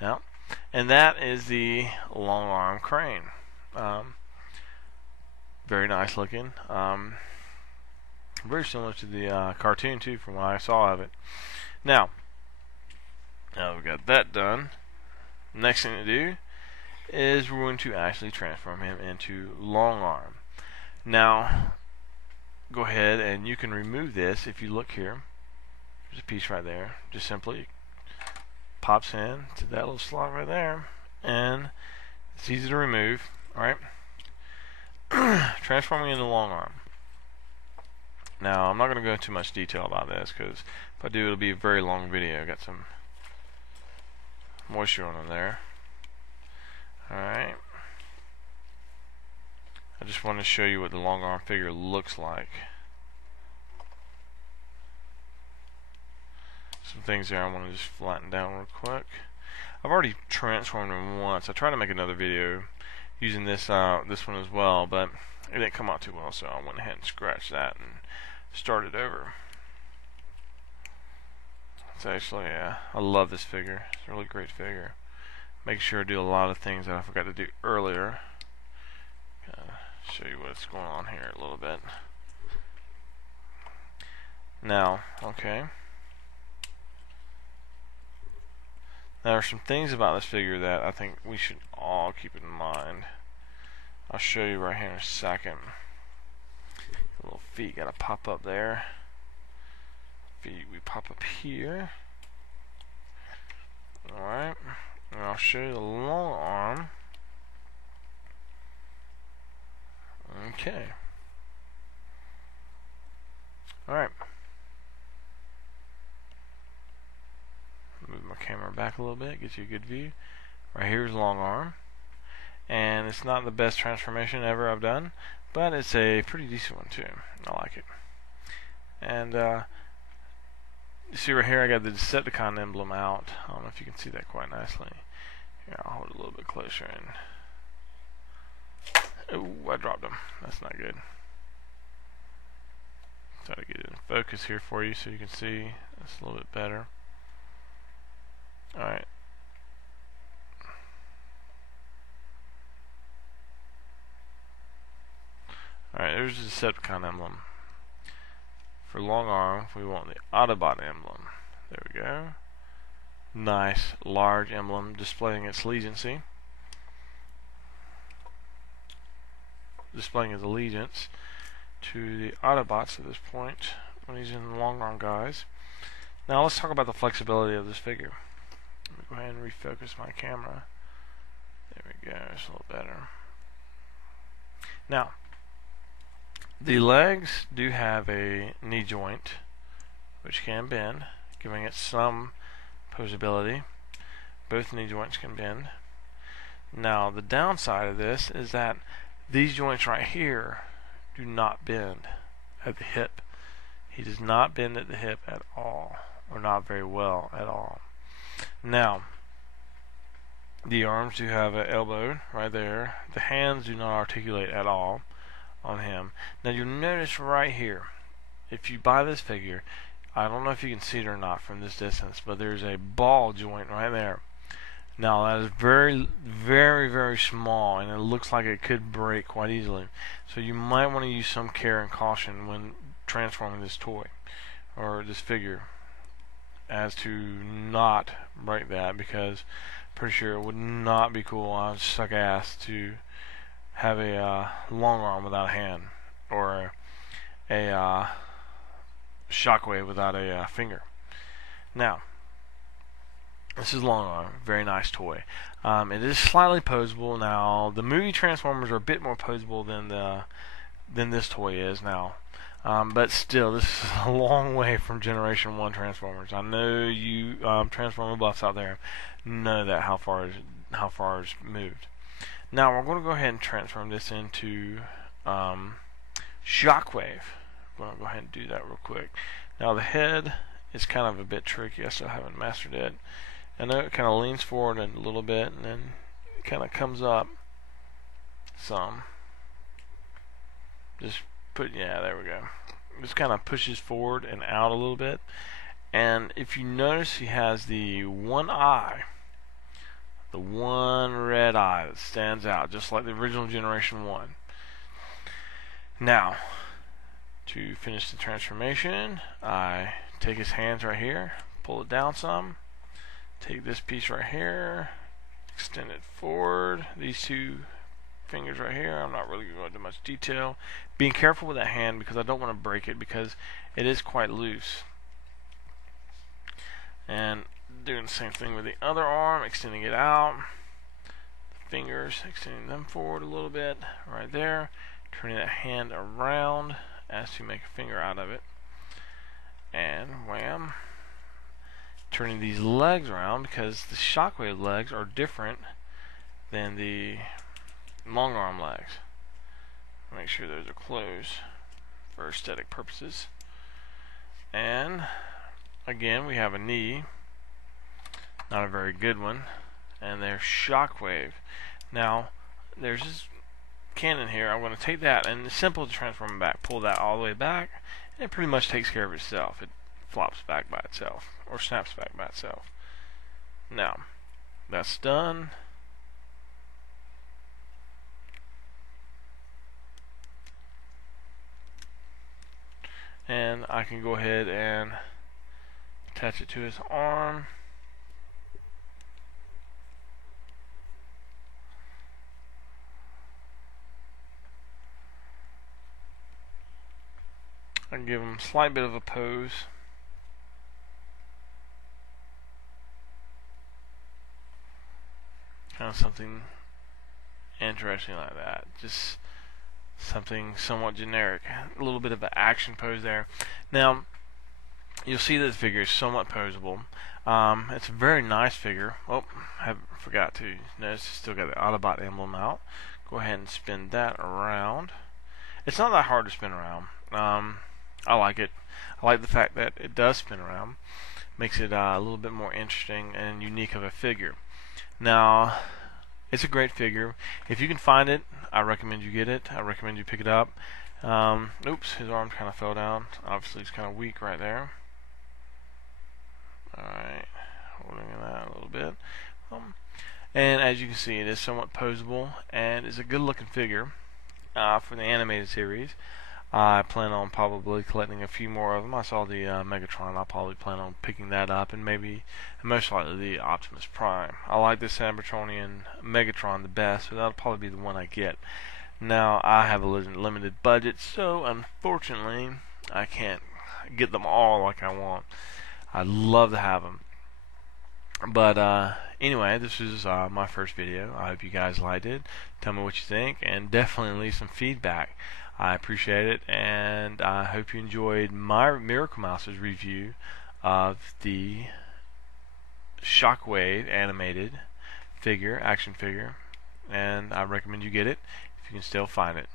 Now, and that is the long arm crane. Very nice looking. Very similar to the cartoon too, from what I saw of it. Now we've got that done. Next thing to do is we're going to actually transform him into long arm. Now, go ahead and you can remove this. If you look here, there's a piece right there. Just simply pops in to that little slot right there, and it's easy to remove. Alright, transforming into long arm. Now, I'm not going to go into much detail about this, because if I do, it'll be a very long video. Got some moisture on them there. Alright, I just want to show you what the long arm figure looks like. Some things there I want to just flatten down real quick. I've already transformed him once. I tried to make another video using this this one as well, but it didn't come out too well, so I went ahead and scratched that and started over. It's actually, I love this figure. It's a really great figure. Make sure I do a lot of things that I forgot to do earlier. Show you what's going on here a little bit. Now, okay. There are some things about this figure that I think we should all keep in mind. I'll show you right here in a second. The little feet gotta pop up there. Feet, we pop up here. Alright. And I'll show you the long arm. Okay. Alright. Move my camera back a little bit, get you a good view. Right here's long arm. And it's not the best transformation ever I've done, but it's a pretty decent one too. I like it. And you see right here I got the Decepticon emblem out. I don't know if you can see that quite nicely. Here, I'll hold it a little bit closer and oh, I dropped him. That's not good. Try to get it in focus here for you so you can see this a little bit better. Alright. Alright, there's the Decepticon emblem. For long arm, we want the Autobot emblem. There we go. Nice, large emblem displaying its allegiance. Displaying his allegiance to the Autobots at this point when he's in the long arm guys. Now let's talk about the flexibility of this figure. Let me go ahead and refocus my camera. There we go, it's a little better. Now, the legs do have a knee joint which can bend, giving it some posability. Both knee joints can bend. Now, the downside of this is that these joints right here do not bend at the hip. He does not bend at the hip at all, or not very well at all. Now, the arms do have an elbow right there. The hands do not articulate at all on him. Now you'll notice right here, if you buy this figure, I don't know if you can see it or not from this distance, but there's a ball joint right there. Now that is very, very, very small, and it looks like it could break quite easily. So you might want to use some care and caution when transforming this toy or this figure as to not break that, because I'm pretty sure it would not be cool. I would suck ass to have a long arm without a hand, or a Shockwave without a finger. Now, this is long arm, very nice toy. It is slightly posable. Now, the movie Transformers are a bit more posable than this toy is now. But still, this is a long way from Generation 1 Transformers. I know you Transformer buffs out there know that how far it's moved. Now we're going to go ahead and transform this into Shockwave. I'm going to go ahead and do that real quick. Now the head is kind of a bit tricky. I still haven't mastered it. I know it kind of leans forward a little bit, and then it kind of comes up some. Yeah, there we go. Just kind of pushes forward and out a little bit. And if you notice, he has the one eye The one red eye that stands out, just like the original Generation 1. Now, to finish the transformation, I take his hands right here, pull it down some, take this piece right here, extend it forward, these two fingers right here. I'm not really going into much detail. Being careful with that hand because I don't want to break it because it is quite loose. And doing the same thing with the other arm, extending it out, the fingers, extending them forward a little bit, right there, turning that hand around as to make a finger out of it, and wham, turning these legs around because the Shockwave legs are different than the long arm legs. Make sure those are closed for aesthetic purposes. And again, we have a knee, not a very good one, and there's Shockwave. Now, there's this cannon here. I'm going to take that, and it's simple to transform it back. Pull that all the way back, and it pretty much takes care of itself. It flops back by itself, or snaps back by itself. Now, that's done. And I can go ahead and attach it to his arm. I can give him a slight bit of a pose. Kind of something interesting like that. Just something somewhat generic. A little bit of an action pose there. Now, you'll see this figure is somewhat posable. It's a very nice figure. Oh, I forgot to notice it's still got the Autobot emblem out. Go ahead and spin that around. It's not that hard to spin around. I like it. I like the fact that it does spin around. Makes it a little bit more interesting and unique of a figure. Now, it's a great figure. If you can find it, I recommend you get it. I recommend you pick it up. Oops, his arm kind of fell down. Obviously, he's kind of weak right there. Alright, holding that a little bit. And as you can see, it is somewhat posable, and it's a good looking figure for the animated series. I plan on probably collecting a few more of them. I saw the Megatron. I'll probably plan on picking that up, and maybe, and most likely, the Optimus Prime. I like the Cybertronian Megatron the best, so that'll probably be the one I get. Now, I have a limited budget, so unfortunately, I can't get them all like I want. I'd love to have them. But anyway, this is my first video. I hope you guys liked it. Tell me what you think, and definitely leave some feedback. I appreciate it, and I hope you enjoyed my Miracle Mouse's review of the Shockwave animated figure, action figure, and I recommend you get it if you can still find it.